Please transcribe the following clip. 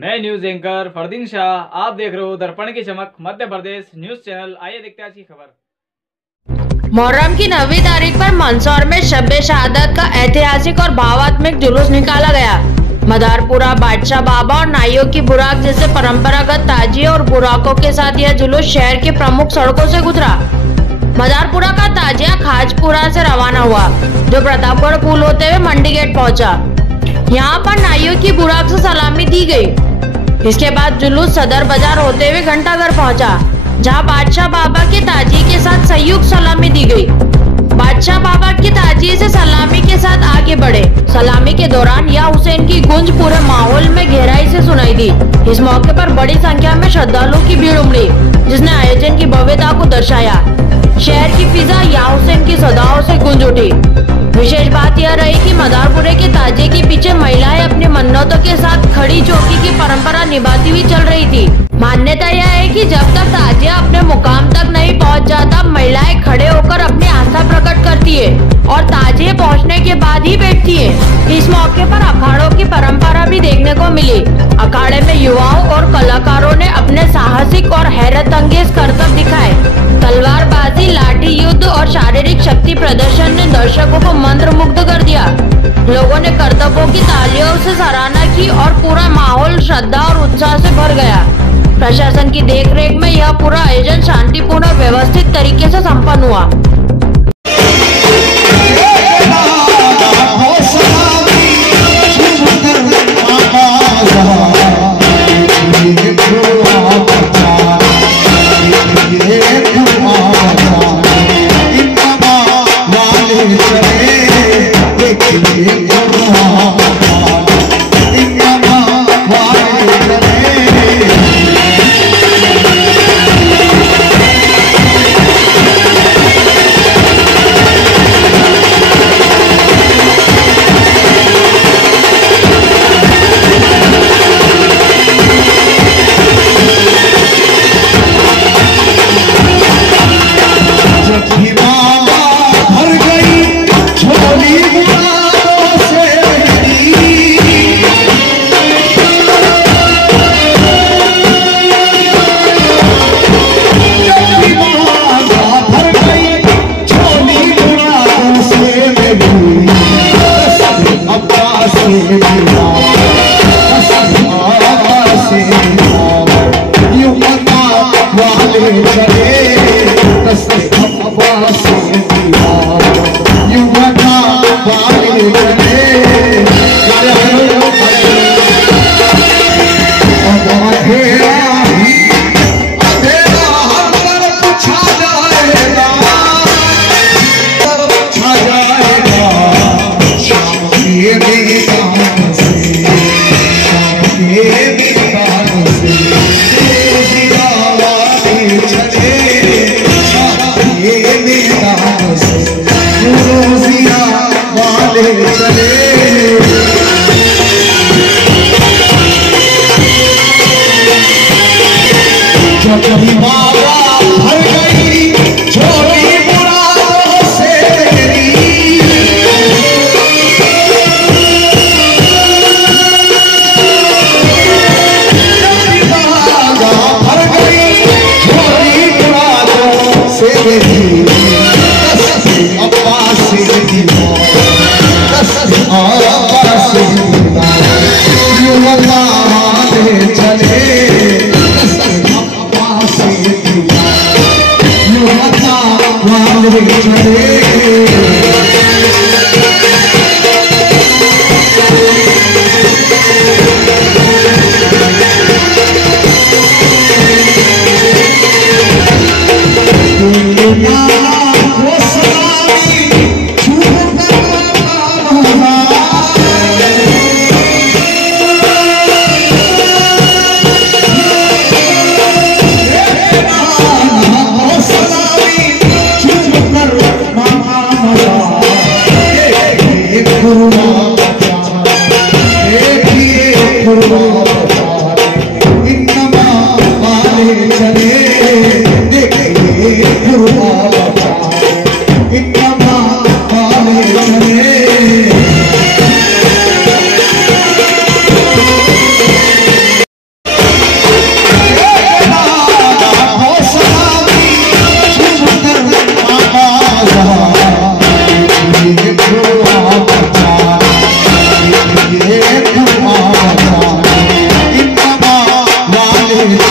मैं news anchor Fardeen Shah, आप देख रहे हो दर्पण की चमक मध्य प्रदेश न्यूज चैनल। आइए देखते हैं आज की खबर। मुहर्रम की 9वीं तारीख पर मंदसौर में शब्बे शहादत का ऐतिहासिक और भावात्मक जुलूस निकाला गया। मदारपुरा, बादशाह बाबा और नाइयों की बुराक जैसे परंपरागत ताजिए और बुराकों के साथ यह जुलूस शहर की प्रमुख सड़कों से गुजरा। मदारपुरा का ताजिया खाजपुरा से रवाना हुआ, जो प्रतापगढ़ पुल होते हुए मंडी गेट पहुंचा। यहाँ पर नाइयों की बुराक से सलामी दी गई। इसके बाद जुलूस सदर बाजार होते हुए घंटाघर पहुंचा, जहां बादशाह बाबा के ताजिए के साथ संयुक्त सलामी दी गई। बादशाह बाबा के ताजिए से सलामी के साथ आगे बढ़े। सलामी के दौरान या हुसैन की गूंज पूरे माहौल में गहराई से सुनाई दी। इस मौके पर बड़ी संख्या में श्रद्धालुओं की भीड़ उमड़ी, जिसने आयोजन की भव्यता को दर्शाया। शहर की फिजा या हुसैन की सदाओं से गूंज उठी। विशेष बात यह रही कि मदारपुरे के ताजिए के पीछे महिलाएं अपनी मन्नतों के साथ खड़ी चौकी की परंपरा निभाती हुई चल रही थी। मान्यता यह है कि जब तक ताजिया अपने मुकाम तक नहीं पहुंच जाता, महिलाएं खड़े होकर अपनी आस्था प्रकट करती है और ताजिए पहुंचने के बाद ही बैठती है। इस मौके पर अखाड़ों की परंपरा भी देखने को मिली। अखाड़े में युवाओं और कलाकारों ने अपने साहसिक और हैरत अंगेज करतब दिखाए। तलवारबाजी, लाठी युद्ध और शारीरिक शक्ति प्रदर्शन ने दर्शकों को मंत्रमुग्ध कर दिया। लोगों ने करतबों की तालियों से सराहना की और पूरा माहौल श्रद्धा और उत्साह से भर गया। प्रशासन की देखरेख में यह पूरा आयोजन शांतिपूर्ण और व्यवस्थित तरीके से संपन्न हुआ। You